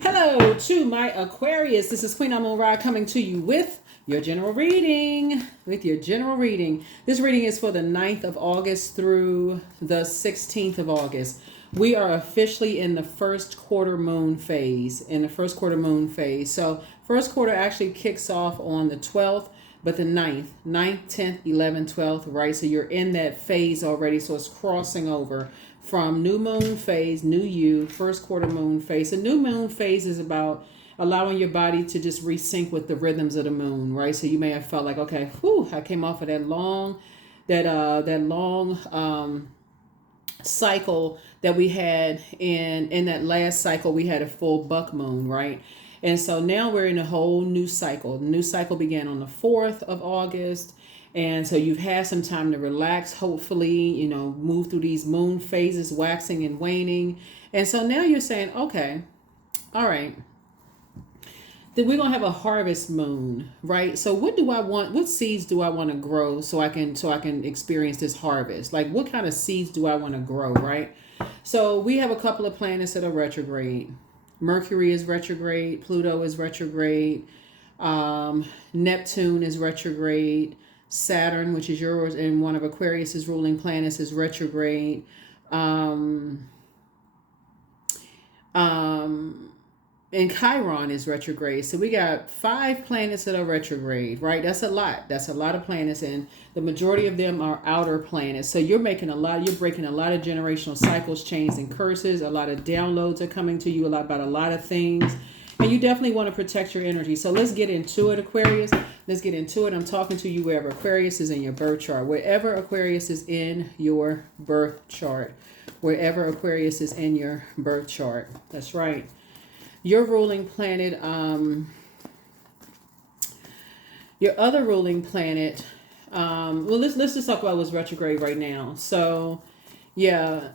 Hello to my Aquarius. This is Queen Amun Ra coming to you with your general reading. This reading is for the 9th of August through the 16th of August. We are officially in the first quarter moon phase. So first quarter actually kicks off on the 12th, but the 9th, 10th, 11th, 12th, right? So you're in that phase already. So it's crossing over from new moon phase, new you, first quarter moon phase. A new moon phase is about allowing your body to just resync with the rhythms of the moon, right? So you may have felt like, okay, whew, I came off of that long cycle that we had in that last cycle. We had a full buck moon, right? And so now we're in a whole new cycle. The new cycle began on the 4th of August. And so you've had some time to relax, hopefully, move through these moon phases, waxing and waning. And so now you're saying, okay, all right, then we're gonna have a harvest moon, right? So what do I want? What seeds do I want to grow so I can experience this harvest? Like what kind of seeds do I want to grow, right? So we have a couple of planets that are retrograde. Mercury is retrograde, Pluto is retrograde, Neptune is retrograde. Saturn, which is yours and one of Aquarius's ruling planets, is retrograde. And Chiron is retrograde. So we got 5 planets that are retrograde, right? That's a lot. That's a lot of planets, and the majority of them are outer planets. So you're breaking a lot of generational cycles, chains, and curses. A lot of downloads are coming to you about a lot of things. And you definitely want to protect your energy. So let's get into it, Aquarius. Let's get into it. I'm talking to you wherever Aquarius is in your birth chart. Wherever Aquarius is in your birth chart. Wherever Aquarius is in your birth chart. That's right. Your ruling planet, your other ruling planet, let's just talk about what's retrograde right now. So, yeah,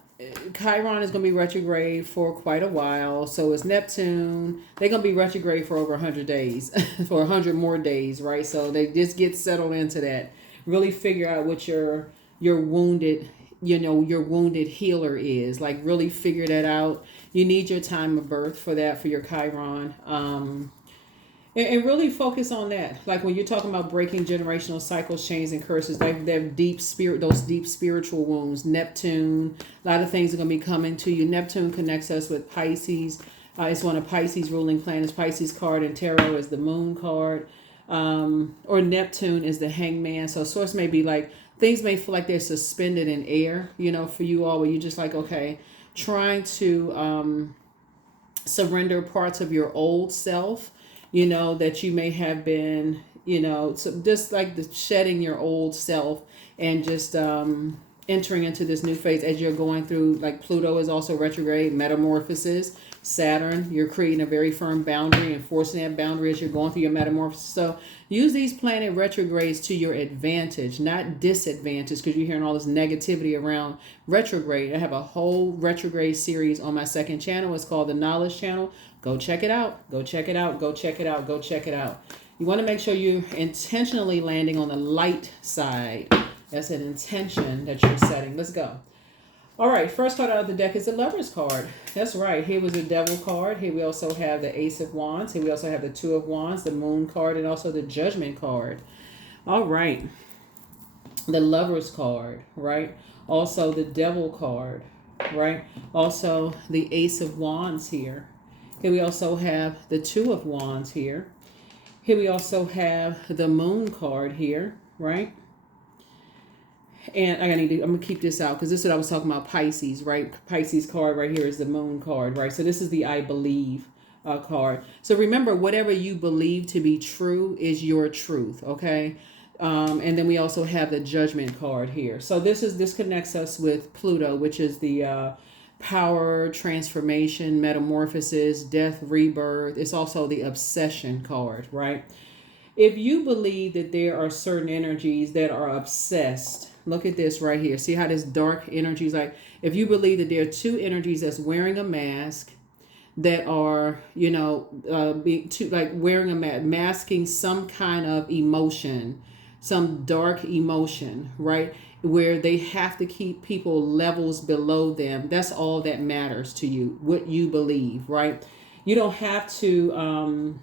Chiron is going to be retrograde for quite a while. So is Neptune. They're going to be retrograde for over 100 days, for 100 more days, right? So they just get settled into that. Really figure out what your wounded, your wounded healer is. Like really figure that out. You need your time of birth for that, for your Chiron. And really focus on that. Like when you're talking about breaking generational cycles, chains, and curses, like those deep spiritual wounds. Neptune, a lot of things are going to be coming to you. Neptune connects us with Pisces. It's one of Pisces' ruling planets. Pisces card in tarot is the moon card. Or Neptune is the hangman. So source may be like, things may feel like they're suspended in air, for you all, where you're just like, okay, trying to surrender parts of your old self, that you may have been, so just like the shedding your old self and just entering into this new phase as you're going through. Like Pluto is also retrograde, metamorphosis. Saturn, you're creating a very firm boundary, enforcing that boundary as you're going through your metamorphosis. So use these planet retrogrades to your advantage, not disadvantage, because you're hearing all this negativity around retrograde. I have a whole retrograde series on my second channel. It's called the Knowledge Channel. Go check it out. Go check it out. Go check it out. Go check it out. You want to make sure you're intentionally landing on the light side. That's an intention that you're setting. Let's go. All right, first card out of the deck is the Lover's card. That's right. Here was the Devil card. Here we also have the Ace of Wands. Here we also have the Two of Wands, the Moon card, and also the Judgment card. All right. The Lover's card, right? Also the Devil card, right? Also the Ace of Wands here. Here we also have the Two of Wands here. Here we also have the Moon card here, right? And I'm going to keep this out because this is what I was talking about, Pisces, right? Pisces card right here is the Moon card, right? So this is the I believe card. So remember, whatever you believe to be true is your truth, okay? And then we also have the Judgment card here. So this connects us with Pluto, which is the power, transformation, metamorphosis, death, rebirth. It's also the Obsession card, right? If you believe that there are certain energies that are obsessed, look at this right here. See how this dark energy is like, if you believe that there are two energies that's wearing a mask that are, like wearing a mask, masking some kind of emotion, some dark emotion, right? Where they have to keep people levels below them. That's all that matters to you, what you believe, right? You don't have to,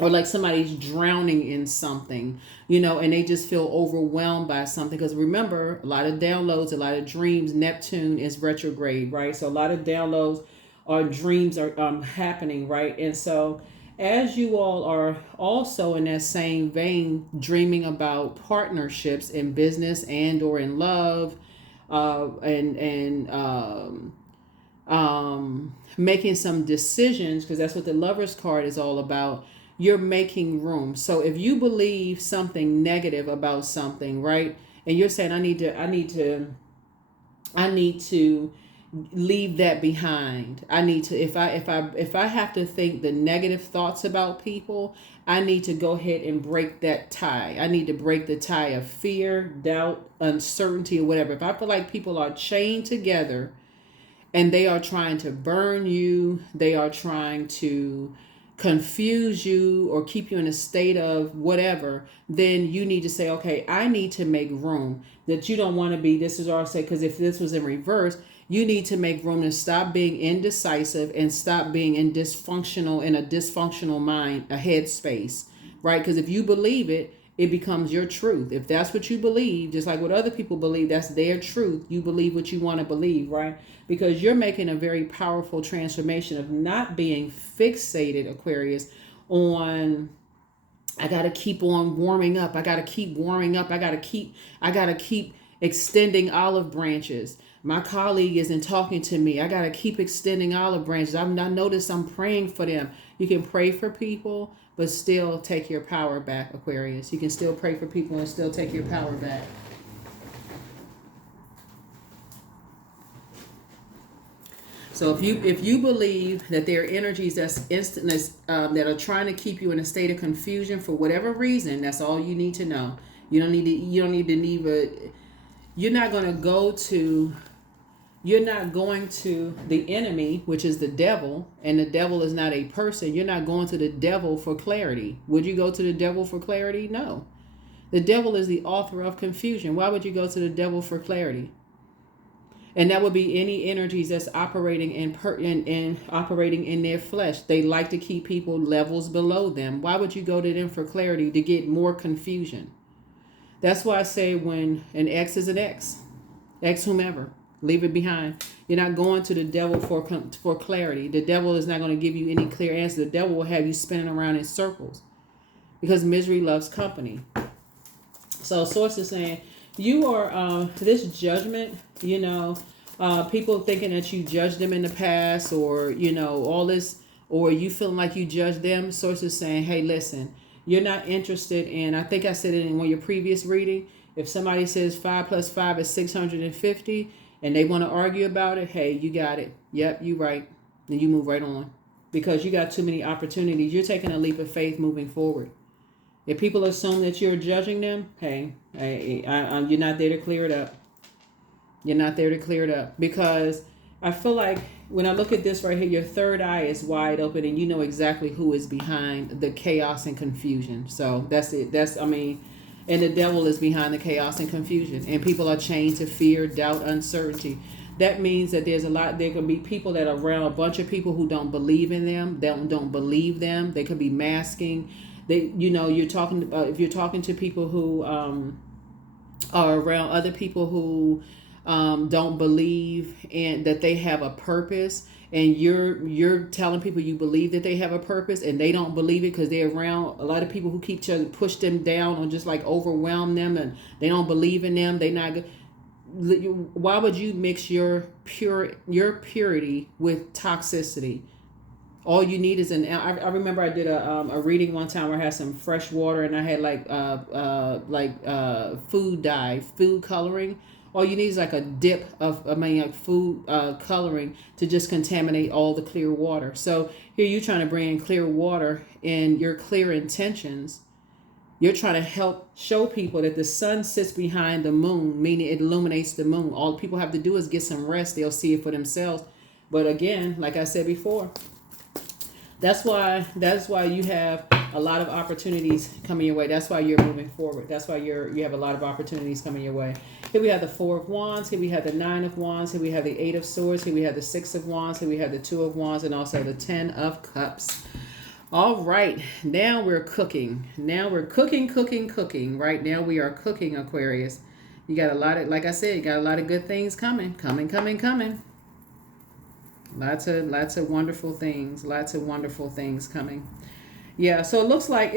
or like somebody's drowning in something, and they just feel overwhelmed by something. Because remember, a lot of downloads, a lot of dreams, Neptune is retrograde, right? So a lot of downloads or dreams are happening, right? And so as you all are also in that same vein, dreaming about partnerships in business and or in love, and making some decisions, because that's what the Lovers card is all about. You're making room. So if you believe something negative about something, right, and you're saying, I need to leave that behind. I need to, if I have to think the negative thoughts about people, I need to go ahead and break that tie. I need to break the tie of fear, doubt, uncertainty, or whatever. If I feel like people are chained together and they are trying to burn you, they are trying to confuse you or keep you in a state of whatever, then you need to say, okay, I need to make room. That you don't want to be, this is what I say, because if this was in reverse, you need to make room to stop being indecisive and stop being in a dysfunctional mind, a headspace, right? Because if you believe it, it becomes your truth. If that's what you believe, just like what other people believe, that's their truth. You believe what you want to believe, right? Because you're making a very powerful transformation of not being fixated, Aquarius, on I got to keep on warming up. I got to keep warming up. I got to keep extending olive branches. My colleague isn't talking to me. I got to keep extending olive branches. I notice I'm praying for them. You can pray for people, but still take your power back, Aquarius. You can still pray for people and still take your power back. So if you believe that there are energies that's instant, that are trying to keep you in a state of confusion for whatever reason, that's all you need to know. You don't need to you're not going to the enemy, which is the devil, and the devil is not a person. You're not going to the devil for clarity. Would you go to the devil for clarity? No. The devil is the author of confusion. Why would you go to the devil for clarity? And that would be any energies that's operating in operating in their flesh. They like to keep people levels below them. Why would you go to them for clarity? To get more confusion. That's why I say when an ex is an ex whomever, leave it behind. You're not going to the devil for clarity. The devil is not going to give you any clear answer. The devil will have you spinning around in circles because misery loves company. So source is saying you are this judgment, people thinking that you judged them in the past, or all this, or you feeling like you judged them. Source is saying, hey, listen, you're not interested in, I think I said it in one of your previous reading, if somebody says 5 + 5 is 650 and they want to argue about it, hey, you got it. Yep, you right. Then you move right on, because you got too many opportunities. You're taking a leap of faith moving forward. If people assume that you're judging them, hey, you're not there to clear it up. You're not there to clear it up, because I feel like when I look at this right here, your third eye is wide open and you know exactly who is behind the chaos and confusion. So that's it. And the devil is behind the chaos and confusion, and people are chained to fear, doubt, uncertainty. That means that there can be people that are around, a bunch of people who don't believe in them, that don't believe them. They could be masking. You're talking, if you're talking to people who are around other people who don't believe and that they have a purpose, and you're telling people you believe that they have a purpose, and they don't believe it because they're around a lot of people who keep trying to push them down or just like overwhelm them, and they don't believe in them. They not. Why would you mix your purity with toxicity? All you need is I remember I did a reading one time where I had some fresh water and I had food coloring. All you need is like a dip of food coloring to just contaminate all the clear water. So here you're trying to bring in clear water, and your clear intentions. You're trying to help show people that the sun sits behind the moon, meaning it illuminates the moon. All people have to do is get some rest. They'll see it for themselves. But again, like I said before, that's why you have A lot of opportunities coming your way. That's why you're moving forward. That's why you have a lot of opportunities coming your way. Here we have the Four of Wands. Here we have the Nine of Wands. Here we have the Eight of Swords. Here we have the Six of Wands. Here we have the Two of Wands, and also the Ten of Cups. All right, now we're cooking. Now we're cooking. Right now we are cooking, Aquarius. You got a lot of, like I said, you got a lot of good things coming. Lots of wonderful things. Lots of wonderful things coming. Yeah, so it looks like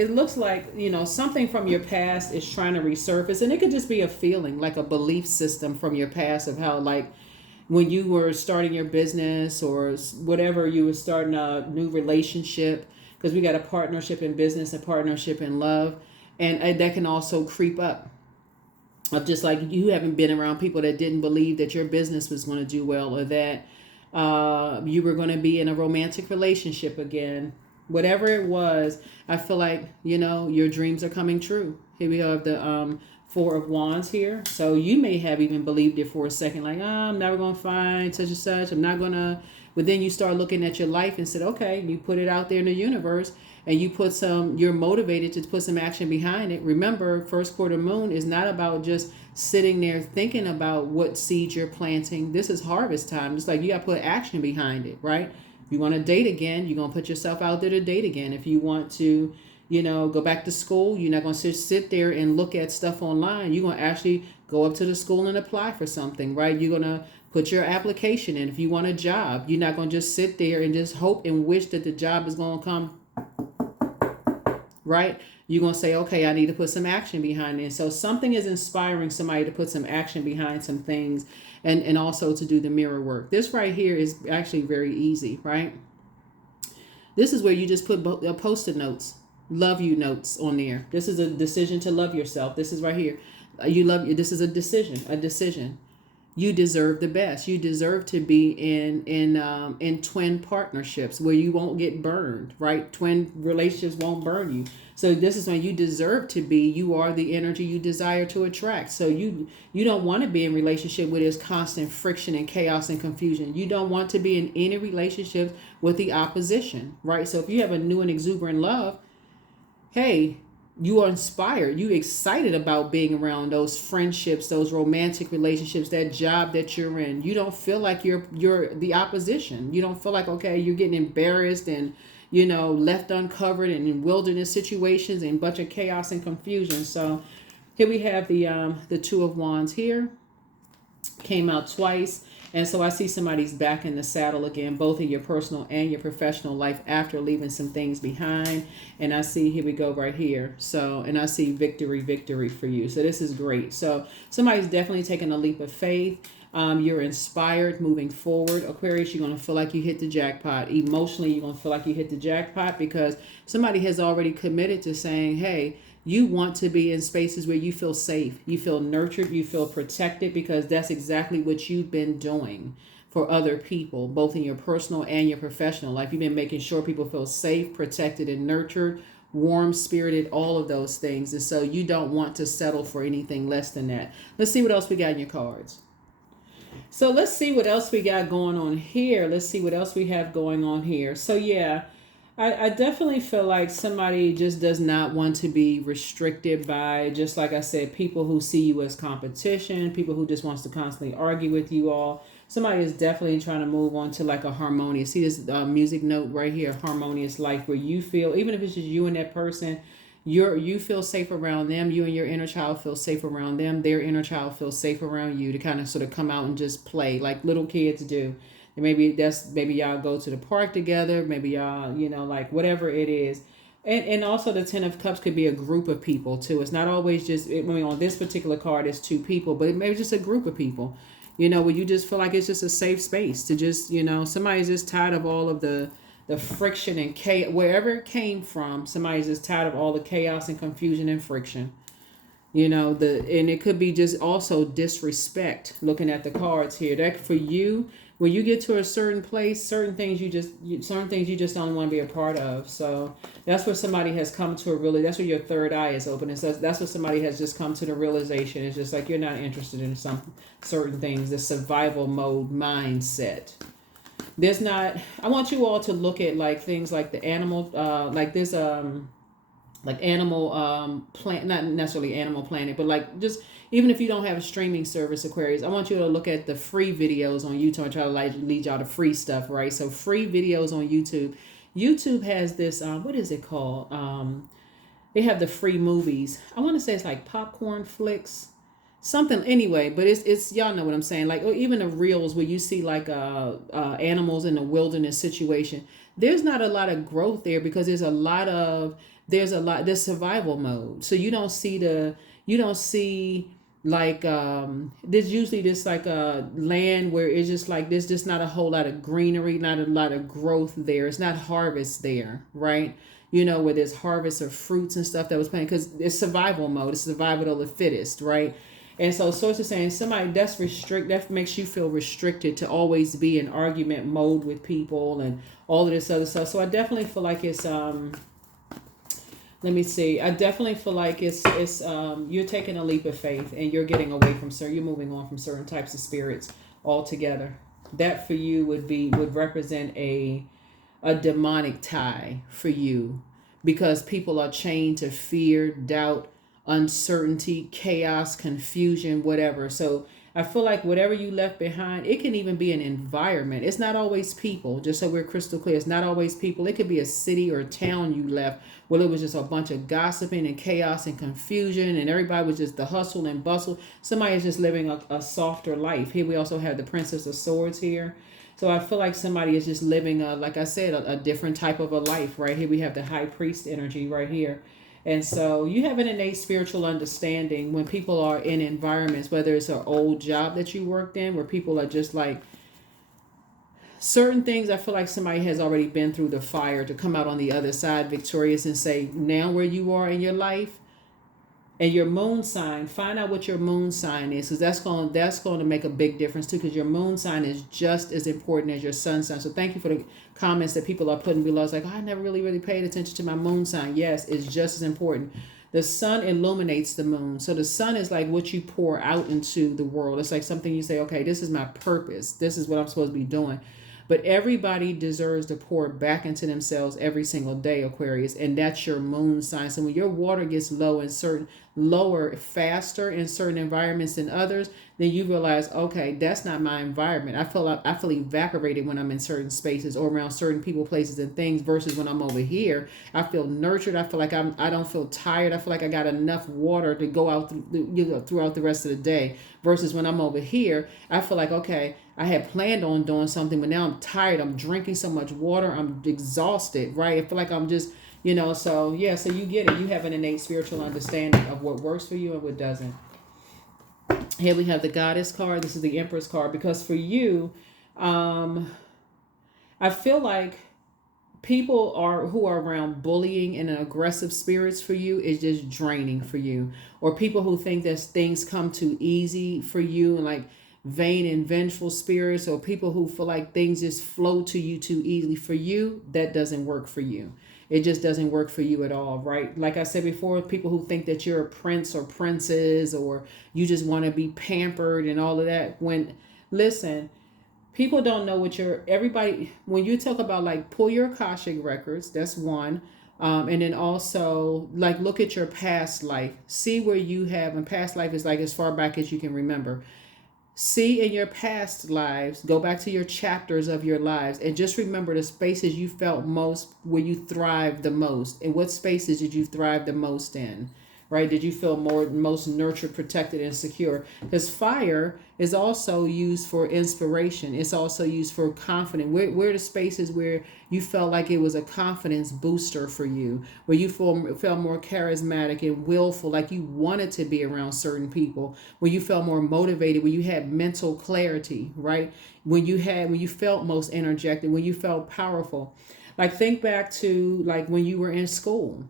something from your past is trying to resurface, and it could just be a feeling, like a belief system from your past of how, like, when you were starting your business or whatever, you were starting a new relationship, because we got a partnership in business, a partnership in love, and that can also creep up of just like you haven't been around people that didn't believe that your business was going to do well, or that you were going to be in a romantic relationship again. Whatever it was, I feel like, your dreams are coming true. Here we have the Four of Wands here. So you may have even believed it for a second, like, I'm never going to find such and such. I'm not going to. But then you start looking at your life and said, okay, you put it out there in the universe, and you're motivated to put some action behind it. Remember, first quarter moon is not about just sitting there thinking about what seeds you're planting. This is harvest time. It's like you got to put action behind it, right? If you want to date again, you're going to put yourself out there to date again. If you want to, go back to school, you're not going to sit there and look at stuff online. You're going to actually go up to the school and apply for something, right? You're going to put your application in. If you want a job, you're not going to just sit there and just hope and wish that the job is going to come, right? You're going to say, okay, I need to put some action behind it. So something is inspiring somebody to put some action behind some things, and also to do the mirror work. This right here is actually very easy, right? This is where you just put Post-it notes, love you notes on there. This is a decision to love yourself. This is right here. This is a decision. You deserve the best. You deserve to be in twin partnerships where you won't get burned, right? Twin relationships won't burn you. So this is when you deserve to be. You are the energy you desire to attract. So you don't want to be in a relationship where there's constant friction and chaos and confusion. You don't want to be in any relationships with the opposition, right? So if you have a new and exuberant love, hey, you are inspired. You excited about being around those friendships, those romantic relationships, that job that you're in. You don't feel like you're the opposition. You don't feel like, okay, you're getting embarrassed and, left uncovered and in wilderness situations and a bunch of chaos and confusion. So here we have the Two of Wands here. Came out twice. And so I see somebody's back in the saddle again, both in your personal and your professional life, after leaving some things behind. And I see, here we go right here. So, and I see victory for you. So this is great. So somebody's definitely taking a leap of faith. You're inspired moving forward. Aquarius, you're going to feel like you hit the jackpot. Emotionally, you're going to feel like you hit the jackpot because somebody has already committed to saying, hey, you want to be in spaces where you feel safe, you feel nurtured, you feel protected, because that's exactly what you've been doing for other people, both in your personal and your professional life. You've been making sure people feel safe, protected, and nurtured, warm-spirited, all of those things. And so you don't want to settle for anything less than that. Let's see what else we got in your cards. So let's see what else we got going on here. Let's see what else we have going on here. So yeah, I definitely feel like somebody just does not want to be restricted by, just like I said, people who see you as competition, people who just wants to constantly argue with you all. Somebody is definitely trying to move on to like a harmonious, see this music note right here, harmonious life, where you feel, even if it's just you and that person, you feel safe around them. You and your inner child feel safe around them. Their inner child feels safe around you, to kind of sort of come out and just play like little kids do. And maybe y'all go to the park together. Maybe y'all, like whatever it is. And also the Ten of Cups could be a group of people too. It's not always just, on this particular card it's two people, but it may be just a group of people, where you just feel like it's just a safe space to just, somebody's just tired of all of the friction and chaos, wherever it came from. Somebody's just tired of all the chaos and confusion and friction. And it could be just also disrespect. Looking at the cards here, that for you, when you get to a certain place, certain things you just don't want to be a part of. So that's where somebody has come to that's where your third eye is open. And so that's what somebody has just come to the realization. It's just like you're not interested in some certain things, the survival mode mindset. I want you all to look at like things like the animal, like this, like animal plant, not necessarily Animal Planet, but like just even if you don't have a streaming service, Aquarius, I want you to look at the free videos on YouTube. I try to like lead y'all to free stuff, right? So free videos on YouTube. YouTube has this what is it called? They have the free movies. I want to say it's like popcorn flicks, something anyway. But it's y'all know what I'm saying. Like, or even the reels where you see like animals in a wilderness situation. There's not a lot of growth there because there's survival mode. So you don't see like there's usually this like a land where it's just like there's just not a whole lot of greenery, not a lot of growth there. It's not harvest there, right? Where there's harvest of fruits and stuff that was planted because it's survival mode. It's survival of the fittest, right? And so source is saying somebody that makes you feel restricted to always be in argument mode with people and all of this other stuff. So I definitely feel like it's let me see. I definitely feel like it's you're taking a leap of faith and you're getting away from you're moving on from certain types of spirits altogether. That for you would represent a demonic tie for you because people are chained to fear, doubt, uncertainty, chaos, confusion, whatever. So I feel like whatever you left behind, it can even be an environment. It's not always people, just so we're crystal clear. It's not always people. It could be a city or a town you left where it was just a bunch of gossiping and chaos and confusion and everybody was just the hustle and bustle. Somebody is just living a softer life. Here we also have the Princess of Swords here. So I feel like somebody is just living, like I said, a different type of a life. Right here we have the High Priest energy right here. And so you have an innate spiritual understanding when people are in environments, whether it's an old job that you worked in, where people are just like certain things. I feel like somebody has already been through the fire to come out on the other side victorious and say, now where you are in your life and your moon sign, find out what your moon sign is, because that's going to make a big difference too, because your moon sign is just as important as your sun sign. So thank you for the comments that people are putting below. It's like, oh, I never really paid attention to my moon sign. Yes, it's just as important. The sun illuminates the moon. So the sun is like what you pour out into the world. It's like something you say, okay, this is my purpose. This is what I'm supposed to be doing. But everybody deserves to pour back into themselves every single day, Aquarius, and that's your moon sign. So when your water gets lower faster in certain environments than others, then you realize, okay, that's not my environment. I feel evaporated when I'm in certain spaces or around certain people, places, and things. Versus when I'm over here, I feel nurtured. I feel like I don't feel tired. I feel like I got enough water to go out throughout the rest of the day. Versus when I'm over here, I feel like, okay, I had planned on doing something, but now I'm tired. I'm drinking so much water. I'm exhausted, right? I feel like I'm just, so yeah, so you get it. You have an innate spiritual understanding of what works for you and what doesn't. Here we have the Goddess card. This is the Empress card because for you, I feel like people who are around bullying and aggressive spirits for you is just draining for you, or people who think that things come too easy for you and like vain and vengeful spirits, or people who feel like things just flow to you too easily. For you, that doesn't work for you. It just doesn't work for you at all, right? Like I said before, people who think that you're a prince or princess, or you just want to be pampered and all of that. Listen, people don't know when you talk about like pull your Akashic records, that's one. And then also like look at your past life, see where you have, and past life is like as far back as you can remember. See in your past lives, go back to your chapters of your lives and just remember the spaces you felt most, where you thrived the most. And what spaces did you thrive the most in? Right? Did you feel most nurtured, protected, and secure? Because fire is also used for inspiration. It's also used for confidence. Where are the spaces where you felt like it was a confidence booster for you, where you felt more charismatic and willful, like you wanted to be around certain people, where you felt more motivated, where you had mental clarity, right? When you felt most energetic, when you felt powerful. Like think back to like when you were in school.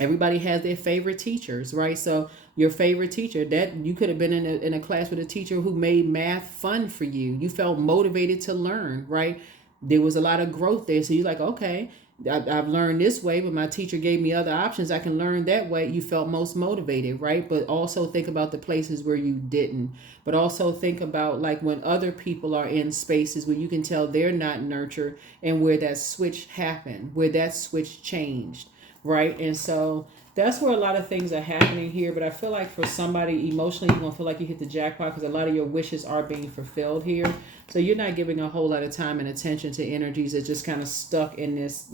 Everybody has their favorite teachers, right? So your favorite teacher, that you could have been in a class with a teacher who made math fun for you. You felt motivated to learn, right? There was a lot of growth there. So you're like, okay, I've learned this way, but my teacher gave me other options. I can learn that way. You felt most motivated, right? But also think about the places where you didn't. But also think about like when other people are in spaces where you can tell they're not nurtured, and where that switch happened, where that switch changed. right? And so that's where a lot of things are happening here. But I feel like for somebody emotionally, you're going to feel like you hit the jackpot because a lot of your wishes are being fulfilled here. So you're not giving a whole lot of time and attention to energies that just kind of stuck in this,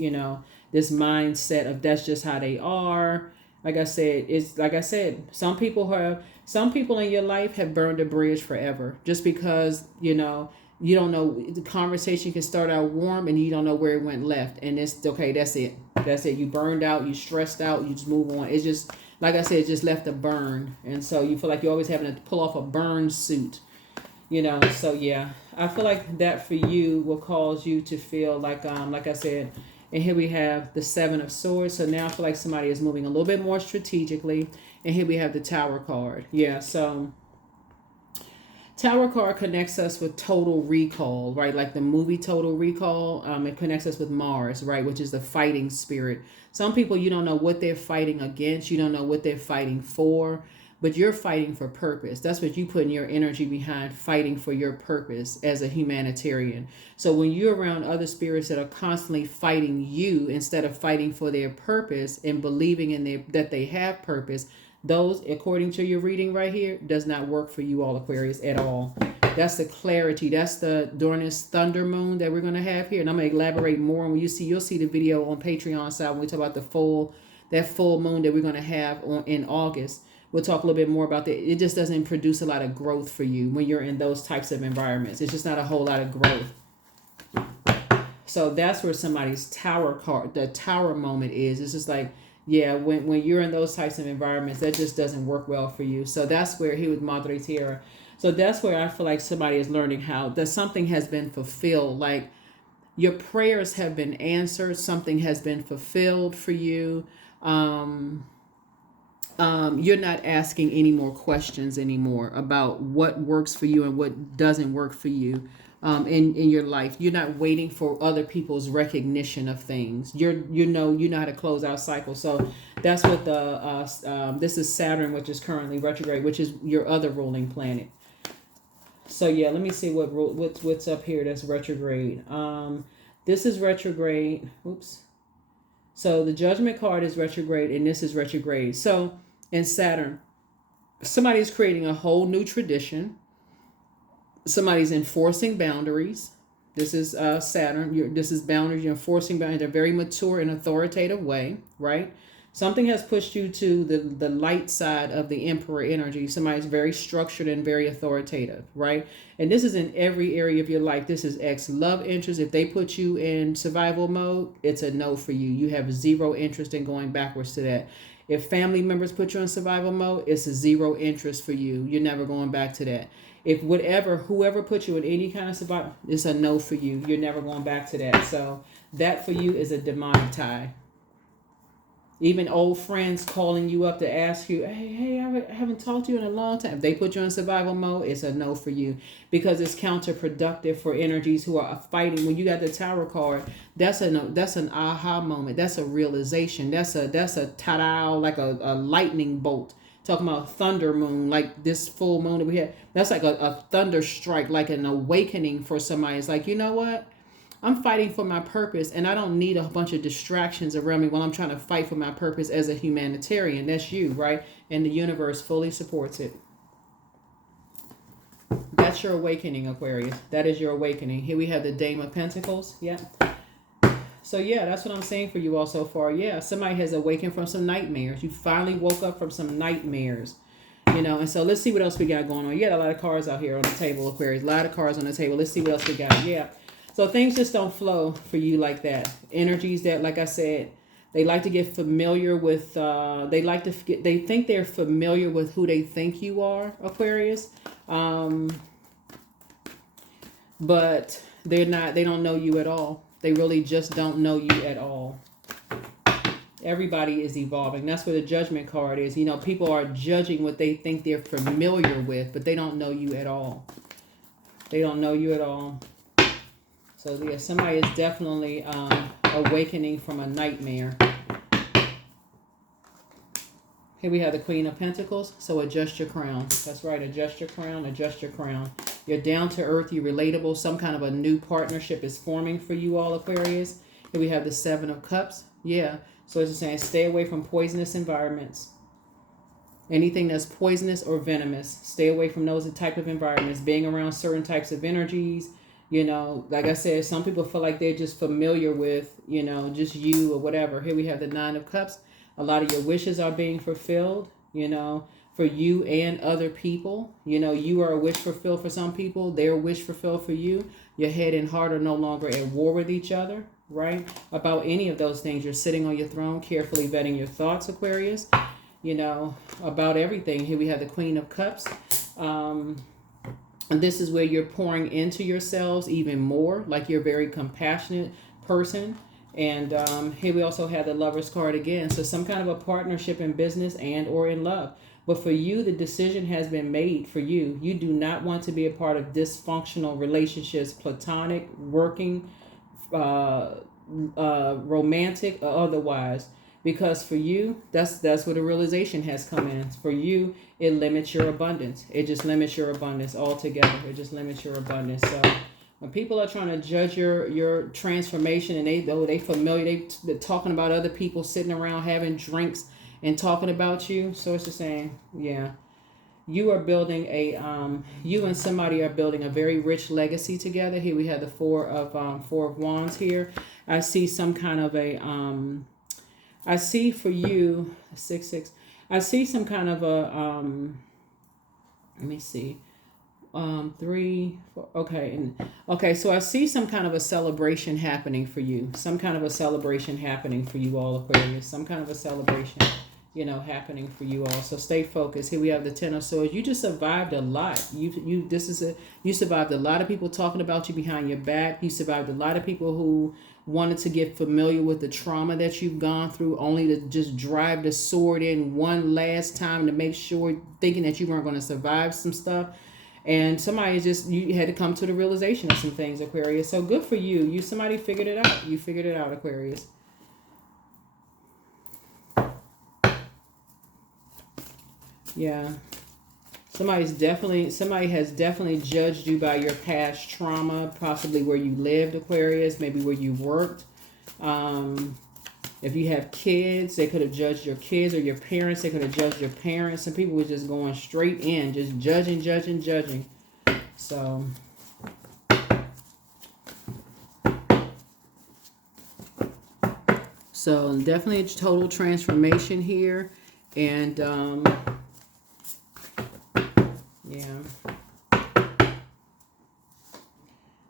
this mindset of that's just how they are. Like I said, some people in your life have burned a bridge forever just because, you don't know, the conversation can start out warm and you don't know where it went left, and it's okay. That's it. You burned out, you stressed out, you just move on. It's just, like I said, it just left a burn, and so you feel like you're always having to pull off a burn suit, so yeah, I feel like that for you will cause you to feel like I said. And here we have the Seven of Swords. So now I feel like somebody is moving a little bit more strategically. And here we have the Tower card. Yeah, so Tower card connects us with Total Recall, right? Like the movie Total Recall. It connects us with Mars, right? Which is the fighting spirit. Some people, you don't know what they're fighting against. You don't know what they're fighting for. But you're fighting for purpose. That's what you put in your energy behind, fighting for your purpose as a humanitarian. So when you're around other spirits that are constantly fighting you instead of fighting for their purpose and believing in that they have purpose, those, according to your reading right here, does not work for you all, Aquarius, at all. That's the clarity. That's during this thunder moon that we're going to have here. And I'm going to elaborate more on you'll see the video on Patreon side when we talk about that full moon that we're going to have in August. We'll talk a little bit more about that. It just doesn't produce a lot of growth for you when you're in those types of environments. It's just not a whole lot of growth. So that's where somebody's tower card, the tower moment is. It's just like, yeah, when you're in those types of environments, that just doesn't work well for you. So that's where he was Madre Tierra. So that's where I feel like somebody is learning how that something has been fulfilled. Like your prayers have been answered. Something has been fulfilled for you. You're not asking any more questions anymore about what works for you and what doesn't work for you in your life. You're not waiting for other people's recognition of things. You know how to close out cycles. So that's what this is Saturn, which is currently retrograde, which is your other ruling planet. So yeah, let me see what's up here that's retrograde. This is retrograde. Oops. So the Judgment card is retrograde, and this is retrograde. So in Saturn, somebody's creating a whole new tradition. Somebody's enforcing boundaries. This is Saturn. This is boundaries. You're enforcing boundaries in a very mature and authoritative way, right? Something has pushed you to the light side of the Emperor energy. Somebody's very structured and very authoritative, right? And this is in every area of your life. This is ex-love interest. If they put you in survival mode, it's a no for you. You have zero interest in going backwards to that. If family members put you in survival mode, it's a zero interest for you. You're never going back to that. If whoever put you in any kind of survival, it's a no for you. You're never going back to that. So that for you is a demonic tie. Even old friends calling you up to ask you, hey, I haven't talked to you in a long time. If they put you in survival mode, it's a no for you because it's counterproductive for energies who are fighting. When you got the Tower card, that's an aha moment. That's a realization. That's a ta-da, like a lightning bolt. Talking about thunder moon, like this full moon that we had. That's like a thunder strike, like an awakening for somebody. It's like, you know what? I'm fighting for my purpose, and I don't need a bunch of distractions around me while I'm trying to fight for my purpose as a humanitarian. That's you, right? And the universe fully supports it. That's your awakening, Aquarius. That is your awakening. Here we have the Dame of Pentacles. Yeah. So, yeah, that's what I'm saying for you all so far. Yeah, somebody has awakened from some nightmares. You finally woke up from some nightmares. And so let's see what else we got going on. You got a lot of cards out here on the table, Aquarius. A lot of cards on the table. Let's see what else we got. Yeah. So things just don't flow for you like that. Energies that, like I said, they like to get familiar with, they think they're familiar with who they think you are, Aquarius. But they're not, they don't know you at all. They really just don't know you at all. Everybody is evolving. That's where the Judgment card is. People are judging what they think they're familiar with, but they don't know you at all. They don't know you at all. So, yeah, somebody is definitely awakening from a nightmare. Here we have the Queen of Pentacles. So, adjust your crown. That's right. Adjust your crown. Adjust your crown. You're down to earth. You're relatable. Some kind of a new partnership is forming for you all, Aquarius. Here we have the Seven of Cups. Yeah. So it's just saying stay away from poisonous environments. Anything that's poisonous or venomous, stay away from those type of environments. Being around certain types of energies, like I said, some people feel like they're just familiar with, just you or whatever. Here we have the Nine of Cups. A lot of your wishes are being fulfilled, for you and other people. You are a wish fulfilled for some people. They're a wish fulfilled for you. Your head and heart are no longer at war with each other, right? About any of those things. You're sitting on your throne, carefully vetting your thoughts, Aquarius. About everything. Here we have the Queen of Cups. And this is where you're pouring into yourselves even more, like you're a very compassionate person. And here we also have the Lover's card again. So some kind of a partnership in business and or in love. But for you, the decision has been made for you. You do not want to be a part of dysfunctional relationships, platonic, working, romantic, or otherwise. Because for you, that's where the realization has come in. For you, it limits your abundance. It just limits your abundance altogether. It just limits your abundance. So when people are trying to judge your transformation and they familiar, they're talking about other people sitting around having drinks and talking about you. So it's just saying, yeah, you are building you and somebody are building a very rich legacy together. Here we have the Four of Wands here. I see some kind of I see for you, 6. I see some kind of a, let me see, 3, 4, okay. So I see some kind of a celebration happening for you. Some kind of a celebration happening for you all, Aquarius. Some kind of a celebration, happening for you all. So stay focused. Here we have the Ten of Swords. You just survived a lot. You survived a lot of people talking about you behind your back. You survived a lot of people who wanted to get familiar with the trauma that you've gone through, only to just drive the sword in one last time to make sure, thinking that you weren't going to survive some stuff. And you had to come to the realization of some things, Aquarius. So good for you. Somebody figured it out. You figured it out, Aquarius. Yeah. Somebody has definitely judged you by your past trauma, possibly where you lived, Aquarius, maybe where you worked. If you have kids, they could have judged your kids, or your parents, they could have judged your parents. Some people were just going straight in, just judging. So definitely a total transformation here. And yeah.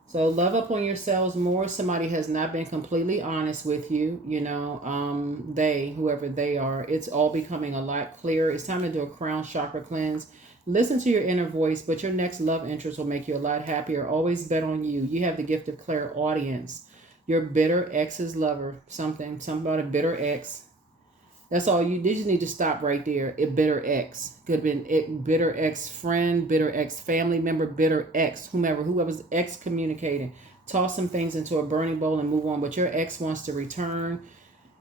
So love up on yourselves more. Somebody has not been completely honest with you, whoever they are. It's all becoming a lot clearer. It's time to do a crown chakra cleanse. Listen to your inner voice, but your next love interest will make you a lot happier. Always bet on you. You have the gift of clairaudience. Your bitter ex's lover. Something about a bitter ex. That's all you just need to stop right there. A bitter ex. Could have been bitter ex friend, bitter ex family member, bitter ex, whoever's excommunicating. Toss some things into a burning bowl and move on. But your ex wants to return.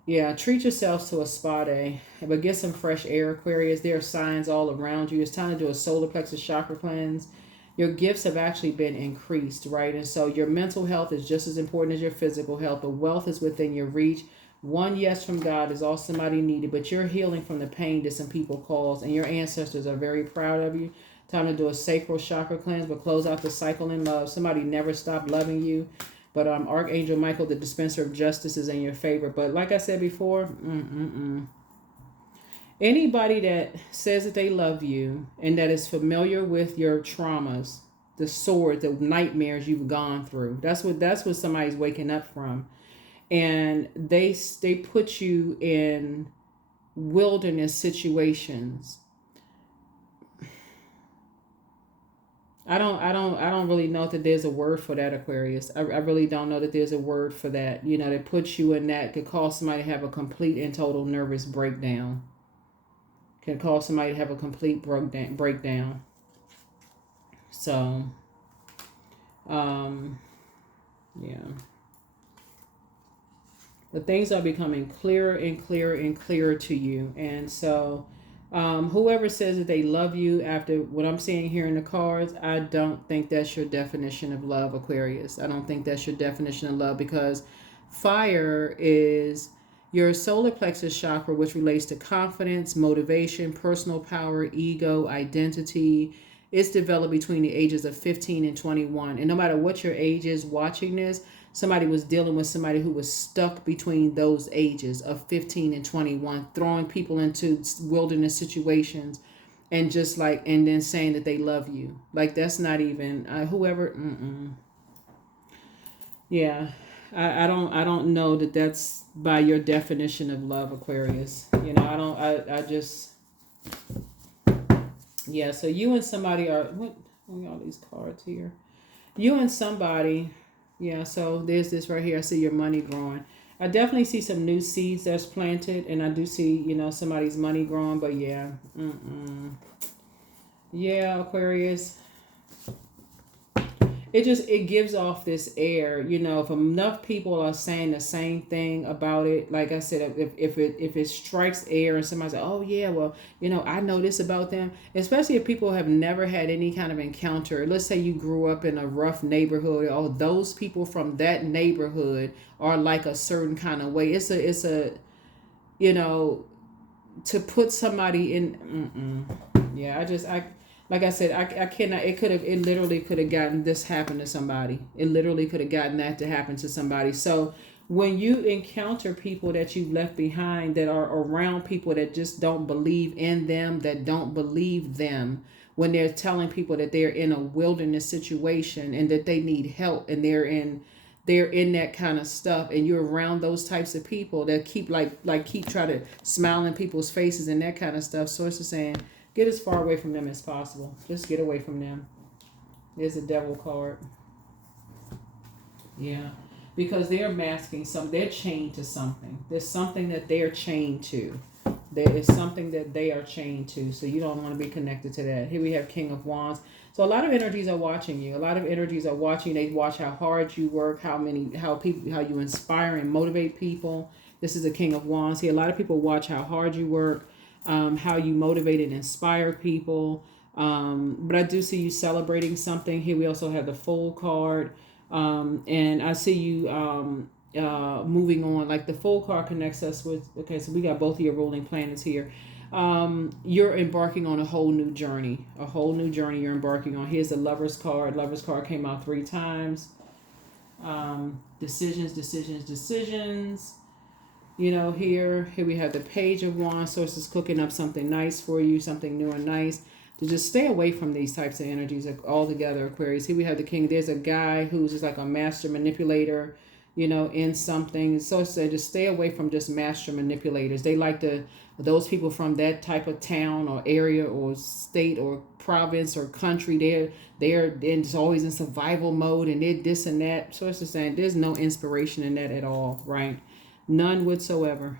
Yeah, treat yourselves to a spa day. But get some fresh air, Aquarius. There are signs all around you. It's time to do a solar plexus chakra cleanse. Your gifts have actually been increased, right? And so your mental health is just as important as your physical health. The wealth is within your reach. One yes from God is all somebody needed, but you're healing from the pain that some people caused, and your ancestors are very proud of you. Time to do a sacral chakra cleanse, but close out the cycle in love. Somebody never stopped loving you, but Archangel Michael, the dispenser of justice, is in your favor. But like I said before, anybody that says that they love you and that is familiar with your traumas, the sword, the nightmares you've gone through, that's what somebody's waking up from. And they put you in wilderness situations. I don't really know that there's a word for that, Aquarius. I really don't know that there's a word for that. That puts you in that could cause somebody to have a complete and total nervous breakdown. Can cause somebody to have a complete breakdown. So, yeah. The things are becoming clearer and clearer and clearer to you. And so whoever says that they love you after what I'm seeing here in the cards, I don't think that's your definition of love, Aquarius. I don't think that's your definition of love, because Fire is your solar plexus chakra, which relates to confidence, motivation, personal power, ego, identity. It's developed between the ages of 15 and 21. And no matter what your age is watching this, somebody was dealing with somebody who was stuck between those ages of 15 and 21, throwing people into wilderness situations and just like, and then saying that they love you. Like, that's not even, whoever, yeah. I don't know that that's by your definition of love, Aquarius. I don't, I just, yeah. So you and somebody what are all these cards here? You and somebody, yeah. So there's this right here. I see your money growing. I definitely see some new seeds that's planted, and I do see, somebody's money growing. But yeah, yeah, Aquarius. It gives off this air, if enough people are saying the same thing about it. Like I said, if it strikes air and somebody says, oh yeah, well, I know this about them, especially if people have never had any kind of encounter. Let's say you grew up in a rough neighborhood. Oh, those people from that neighborhood are like a certain kind of way. It's a to put somebody in. Yeah, I like I said, I cannot. It literally could have gotten this happen to somebody. It literally could have gotten that to happen to somebody. So when you encounter people that you've left behind that are around people that just don't believe in them, that don't believe them, when they're telling people that they're in a wilderness situation and that they need help, and they're in that kind of stuff, and you're around those types of people that keep keep trying to smile in people's faces and that kind of stuff. Source is saying, get as far away from them as possible. Just get away from them. There's a devil card. Yeah. Because they're masking they're chained to something. There's something that they're chained to. There is something that they are chained to. So you don't want to be connected to that. Here we have King of Wands. So a lot of energies are watching you. A lot of energies are watching. They watch how hard you work, how you inspire and motivate people. This is the King of Wands. Here, a lot of people watch how hard you work, how you motivate and inspire people. But I do see you celebrating something. Here we also have the Fool card. And I see you moving on. Like the Fool card connects us with, okay, so we got both of your ruling planets here. You're embarking on a whole new journey. A whole new journey you're embarking on. Here's the Lover's card. Lover's card came out 3 times. Decisions. Here we have the Page of Wands. Source is cooking up something nice for you, something new and nice. To just stay away from these types of energies altogether, Aquarius. Here we have the King. There's a guy who's just like a master manipulator, in something. So just stay away from just master manipulators. They like those people from that type of town or area or state or province or country. They're just always in survival mode, and they're this and that. So it's just saying there's no inspiration in that at all, right? None whatsoever.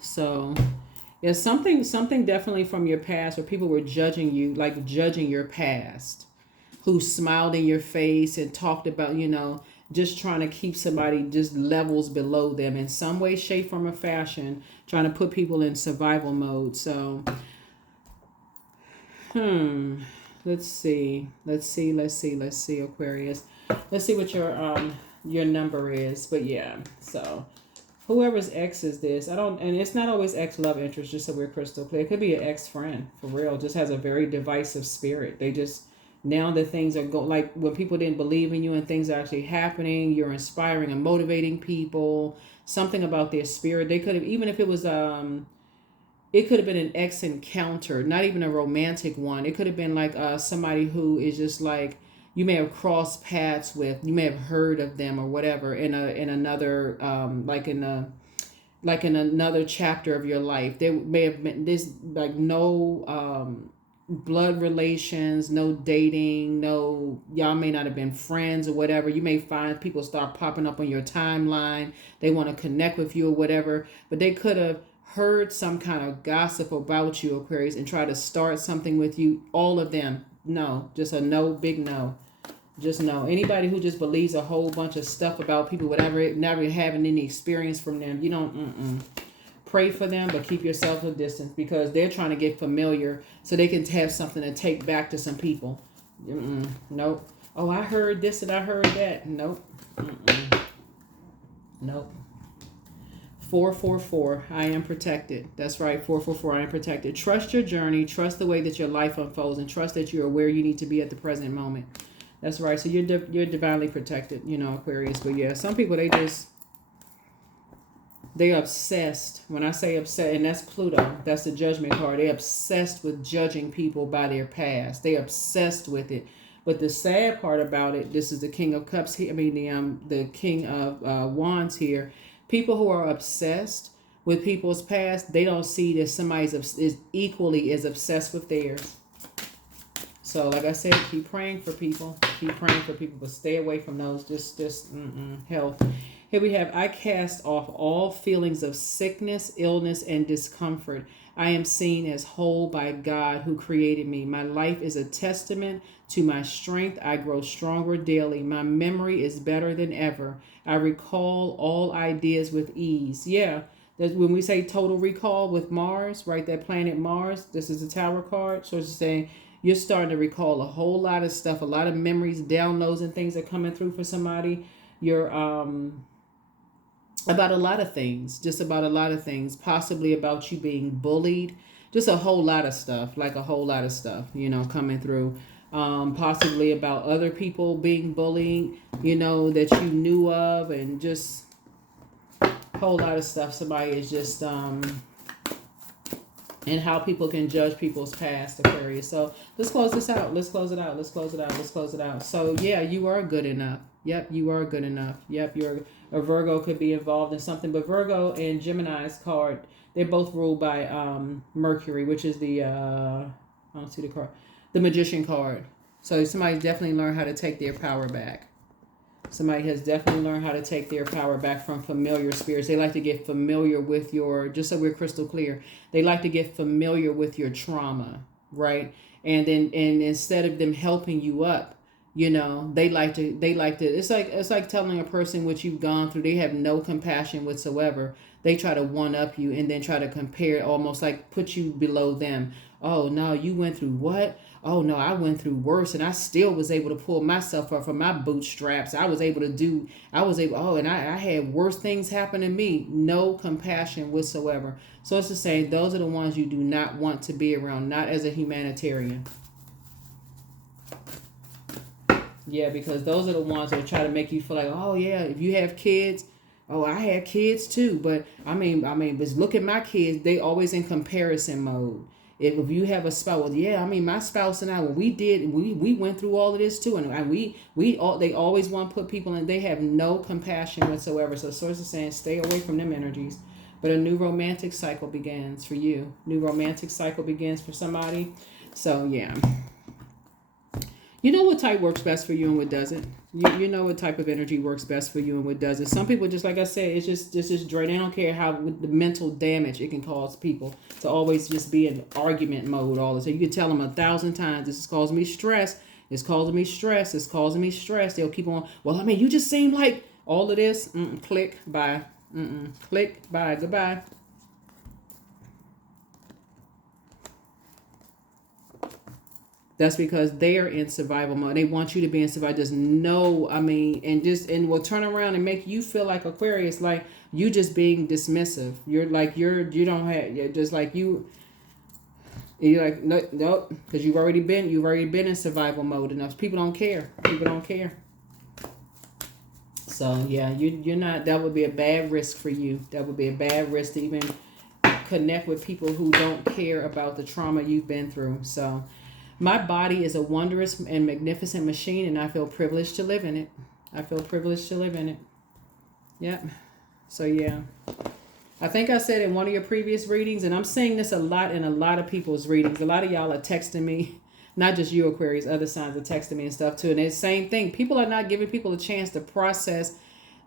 So yeah, something definitely from your past where people were judging you, like judging your past, who smiled in your face and talked about, just trying to keep somebody just levels below them in some way, shape, form, or fashion, trying to put people in survival mode. So, let's see, Aquarius. Let's see what your number is. But yeah, so whoever's ex is this, and it's not always ex love interest, just so we're crystal clear. It could be an ex friend, for real, just has a very divisive spirit. They just, now that things are like when people didn't believe in you and things are actually happening, you're inspiring and motivating people, something about their spirit. They could have, even if it was, it could have been an ex encounter, not even a romantic one. It could have been like somebody who is just like, you may have crossed paths with, you may have heard of them or whatever in another like in another chapter of your life. There may have been this like no blood relations, no dating, no, y'all may not have been friends or whatever. You may find people start popping up on your timeline. They want to connect with you or whatever, but they could have heard some kind of gossip about you, Aquarius, and try to start something with you. All of them, no, just a no, big no. Just no. Anybody who just believes a whole bunch of stuff about people, whatever, never having any experience from them, you don't, pray for them, but keep yourself a distance, because they're trying to get familiar so they can have something to take back to some people. Nope. oh, I heard this and I heard that. Nope. Mm-mm. Nope. 444, I am protected. That's right, 444, I am protected. Trust your journey, trust the way that your life unfolds, and trust that you are where you need to be at the present moment. That's right, so you're divinely protected, you know, Aquarius. But yeah, some people, they obsessed. When I say upset, and that's Pluto, that's the judgment card. They obsessed with judging people by their past. They obsessed with it. But the sad part about it, this is the King of Cups here. I mean, the King of Wands here. People who are obsessed with people's past, they don't see that somebody's is equally as obsessed with theirs. So, like I said, keep praying for people. Keep praying for people, but stay away from those. Just health. Here we have, I cast off all feelings of sickness, illness, and discomfort. I am seen as whole by God who created me. My life is a testament to my strength. I grow stronger daily. My memory is better than ever. I recall all ideas with ease. Yeah, that's when we say total recall with Mars, right? That planet Mars, this is a tower card. So it's saying you're starting to recall a whole lot of stuff, a lot of memories, downloads, and things are coming through for somebody. You're about a lot of things, just about a lot of things, possibly about you being bullied, just a whole lot of stuff, like a whole lot of stuff, you know, coming through. Possibly about other people being bullied, you know, that you knew of, and just a whole lot of stuff. Somebody is just and how people can judge people's past, Aquarius. So let's close this out. Let's close it out. Let's close it out. Let's close it out. So yeah, you are good enough. Yep, you are good enough. Yep, you're a Virgo could be involved in something, but Virgo and Gemini's card, they're both ruled by Mercury, which is the I don't see the card, the Magician card. So somebody definitely learned how to take their power back. Somebody has definitely learned how to take their power back from familiar spirits. They like to get familiar with your, just so we're crystal clear, they like to get familiar with your trauma, right? And instead of them helping you up, you know, they like to, it's like telling a person what you've gone through. They have no compassion whatsoever. They try to one up you and then try to compare, almost like put you below them. Oh no, you went through what? Oh no, I went through worse and I still was able to pull myself up from my bootstraps. I was able, and I had worse things happen to me. No compassion whatsoever. So it's to say, those are the ones you do not want to be around, not as a humanitarian. Yeah, because those are the ones that try to make you feel like, oh yeah, if you have kids, oh, I had kids too. But I mean, but look at my kids. They always in comparison mode. If you have a spouse, well, yeah, I mean, my spouse and I, when we went through all of this too, and they always want to put people in. They have no compassion whatsoever. So source is saying, stay away from them energies. But a new romantic cycle begins for you. New romantic cycle begins for somebody. So yeah. You know what type works best for you and what doesn't. You know what type of energy works best for you and what doesn't. Some people, just like I said, it's just drain. They don't care how the mental damage it can cause people to always just be in argument mode all the time. You can tell them 1,000 times, this is causing me stress. It's causing me stress. It's causing me stress. They'll keep on. Well, I mean, you just seem like all of this. Click, bye. Click, bye, goodbye. That's because they are in survival mode. They want you to be in survival. Just know, I mean, and will turn around and make you feel like Aquarius, like you just being dismissive. You're like, you're just like you're like, nope, because you've already been in survival mode enough. People don't care. People don't care. So yeah, you're not, that would be a bad risk for you. That would be a bad risk to even connect with people who don't care about the trauma you've been through. So my body is a wondrous and magnificent machine, and I feel privileged to live in it. I feel privileged to live in it. Yep. So, yeah. I think I said in one of your previous readings, and I'm seeing this a lot in a lot of people's readings. A lot of y'all are texting me, not just you, Aquarius, other signs are texting me and stuff, too. And it's the same thing. People are not giving people a chance to process.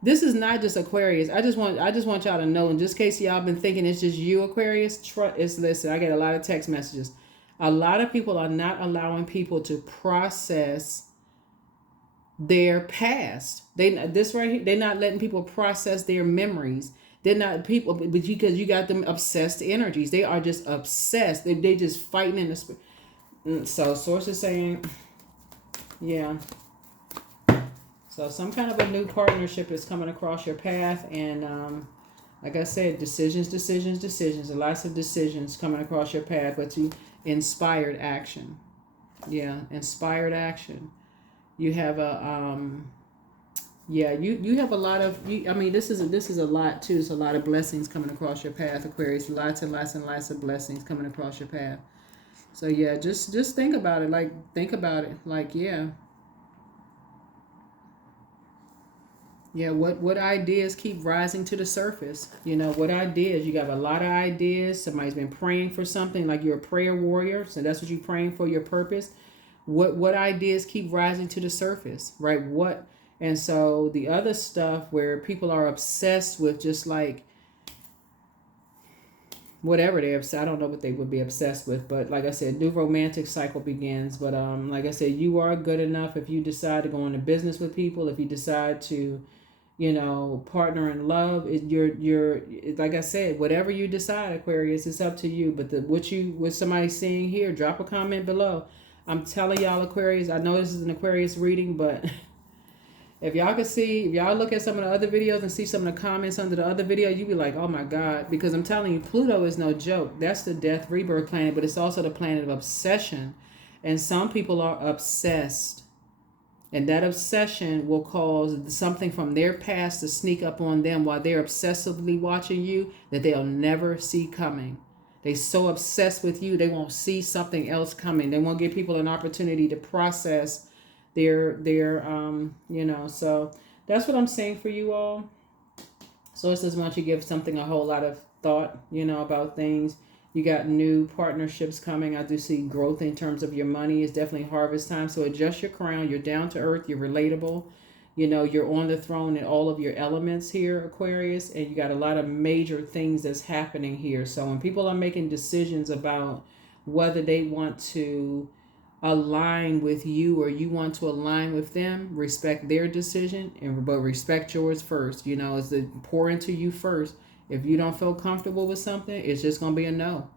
This is not just Aquarius. I just want y'all to know, in just case y'all been thinking it's just you, Aquarius, listen, I get a lot of text messages. A lot of people are not allowing people to process their past. They're not letting people process their memories. They're not people, but because you got them obsessed energies. They are just obsessed. They just fighting in the spirit. So source is saying, yeah. So some kind of a new partnership is coming across your path, and like I said, decisions, and lots of decisions coming across your path, but to inspired action. Yeah, inspired action. You have a yeah, you have a lot of I mean, this is a lot too. It's a lot of blessings coming across your path, Aquarius. Lots and lots and lots of blessings coming across your path. So yeah, just think about it. Like think about it. Like yeah. Yeah, what ideas keep rising to the surface? You know, what ideas? You got a lot of ideas. Somebody's been praying for something, like you're a prayer warrior, so that's what you're praying for, your purpose. What ideas keep rising to the surface, right? What and so the other stuff where people are obsessed with just like whatever they're obsessed, I don't know what they would be obsessed with, but like I said, new romantic cycle begins. But like I said, you are good enough if you decide to go into business with people, if you decide to partner in love. You're like I said, whatever you decide, Aquarius, it's up to you. But what somebody's seeing here, drop a comment below. I'm telling y'all, Aquarius, I know this is an Aquarius reading, but if y'all look at some of the other videos and see some of the comments under the other video, you be like, oh my God, because I'm telling you, Pluto is no joke. That's the death rebirth planet, but it's also the planet of obsession. And some people are obsessed. And that obsession will cause something from their past to sneak up on them while they're obsessively watching you that they'll never see coming. They so obsessed with you, they won't see something else coming. They won't give people an opportunity to process so that's what I'm saying for you all. So it says once you give something a whole lot of thought, about things, you got new partnerships coming. I do see growth in terms of your money. It's definitely harvest time. So adjust your crown. You're down to earth. You're relatable. You're on the throne in all of your elements here, Aquarius. And you got a lot of major things that's happening here. So when people are making decisions about whether they want to align with you or you want to align with them, respect their decision, but respect yours first. It's to pour into you first. If you don't feel comfortable with something, it's just gonna be a no.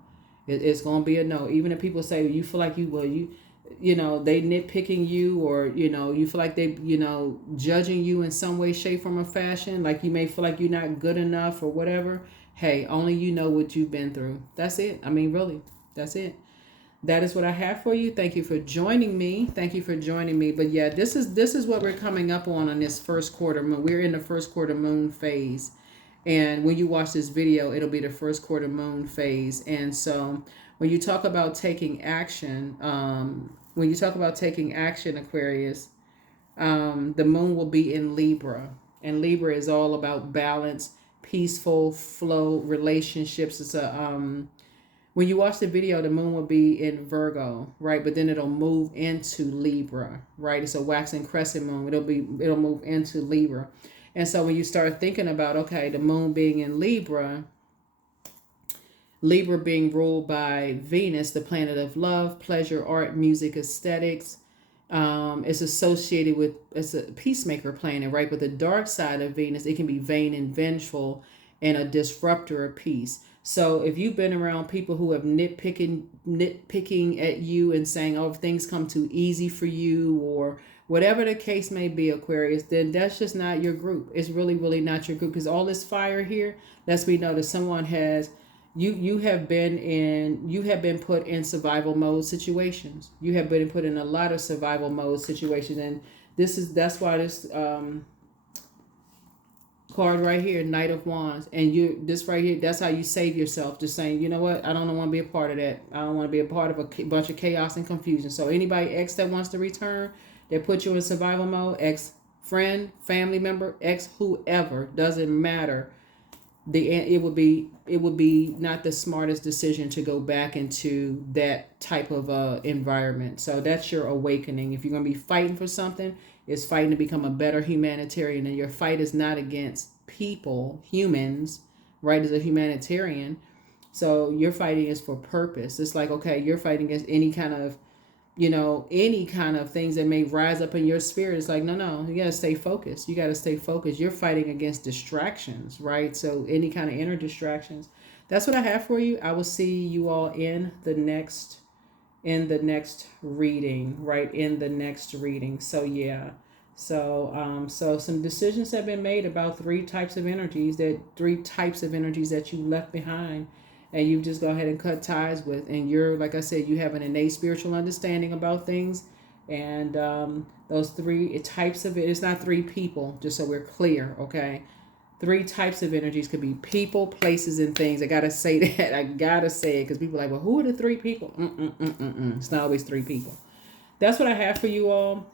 It's gonna be a no. Even if people say you feel like they nitpicking you, or you feel like they judging you in some way, shape, form, or fashion. Like you may feel like you're not good enough or whatever. Hey, only you know what you've been through. That's it. I mean, really, that's it. That is what I have for you. Thank you for joining me. But yeah, this is what we're coming up on this first quarter moon. We're in the first quarter moon phase. And when you watch this video, it'll be the first quarter moon phase. And so when you talk about taking action, Aquarius, the moon will be in Libra. And Libra is all about balance, peaceful flow, relationships. It's when you watch the video, the moon will be in Virgo, right? But then it'll move into Libra, right? It's a waxing crescent moon. It'll move into Libra. And so when you start thinking about, okay, the moon being in Libra being ruled by Venus, the planet of love, pleasure, art, music, aesthetics, it's associated with, it's a peacemaker planet, right? But the dark side of Venus, it can be vain and vengeful and a disruptor of peace. So if you've been around people who have nitpicking at you and saying, oh, things come too easy for you, or whatever the case may be, Aquarius, then that's just not your group. It's really, really not your group, because all this fire here lets me know that someone has, you have been put in survival mode situations. You have been put in a lot of survival mode situations, and that's why this card right here, Knight of Wands, and this right here, that's how you save yourself. Just saying, you know what, I don't want to be a part of that. I don't want to be a part of a bunch of chaos and confusion. So anybody ex that wants to return, they put you in survival mode, ex friend, family member, ex whoever, doesn't matter. It would be not the smartest decision to go back into that type of environment. So that's your awakening. If you're going to be fighting for something, it's fighting to become a better humanitarian. And your fight is not against people, humans, right? As a humanitarian. So your fighting is for purpose. It's like, okay, you're fighting against any kind of things that may rise up in your spirit. It's like, no, you got to stay focused. You're fighting against distractions, right? So any kind of inner distractions. That's what I have for you. I will see you all in the next reading, right? In the next reading. So yeah. So some decisions have been made about three types of energies that you left behind, and you just go ahead and cut ties with. And you're, like I said, you have an innate spiritual understanding about things, and those three types of it. It's not three people, just so we're clear, okay? Three types of energies could be people, places, and things. I gotta say that. I gotta say it because people are like, well, who are the three people? It's not always three people. That's what I have for you all.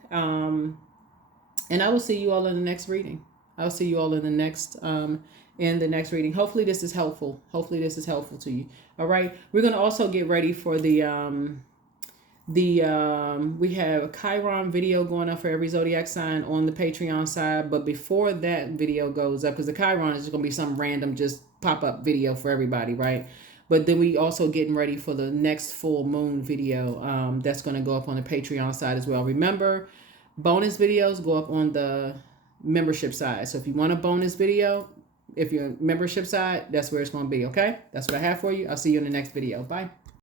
And I will see you all in the next reading. I'll see you all in the next reading. Hopefully this is helpful. Hopefully this is helpful to you. All right. We're gonna also get ready for we have a Chiron video going up for every zodiac sign on the Patreon side. But before that video goes up, because the Chiron is just gonna be some random just pop up video for everybody, right? But then we also getting ready for the next full moon video that's gonna go up on the Patreon side as well. Remember, bonus videos go up on the membership side. So if you want a bonus video, if you're membership side, that's where it's going to be. Okay. That's what I have for you. I'll see you in the next video. Bye.